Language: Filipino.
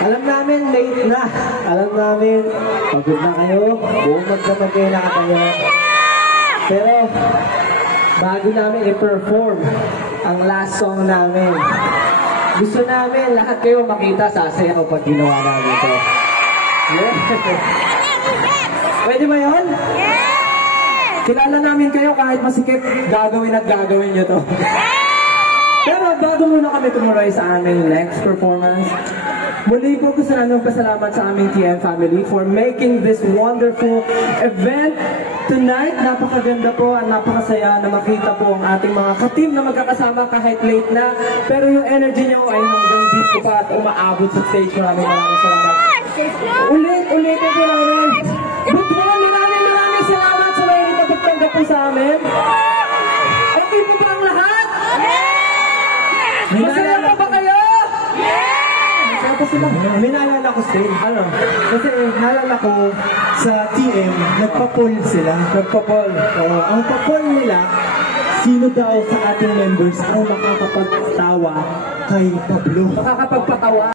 Alam namin, late na. Alam namin, pagod na kayo. Bumag na magkailan kayo. Pero, bago namin i-perform ang last song namin, gusto namin lahat kayo makita sasaya ko pag ginawa namin ito. Yeah. Pwede ba yun? Kilala namin kayo kahit masikip, gagawin at gagawin nyo to. Pero bago muna kami tumuloy sa aming next performance, muli po gusto namin pasalamat sa aming TM family for making this wonderful event tonight. Napakaganda po at napakasaya na makita po ang ating mga ka-team na magkakasama kahit late na. Pero yung energy nyo ay hanggang dito pa at umaabot sa stage. Maraming salamat. Ulitin po namin. Maraming salamat sa mga ipagtanggap po sa amin. Okay po ba ang lahat? Masaya pa ba kayo? Masaya pa sila. May naalala ko still. Ano? Kasi naalala ko sa TM, nagpa-poll sila. Nagpa-poll. Ang pa-poll nila, sino daw sa ating members ang makakapagtawa kay Pablo? Makakapagpatawa.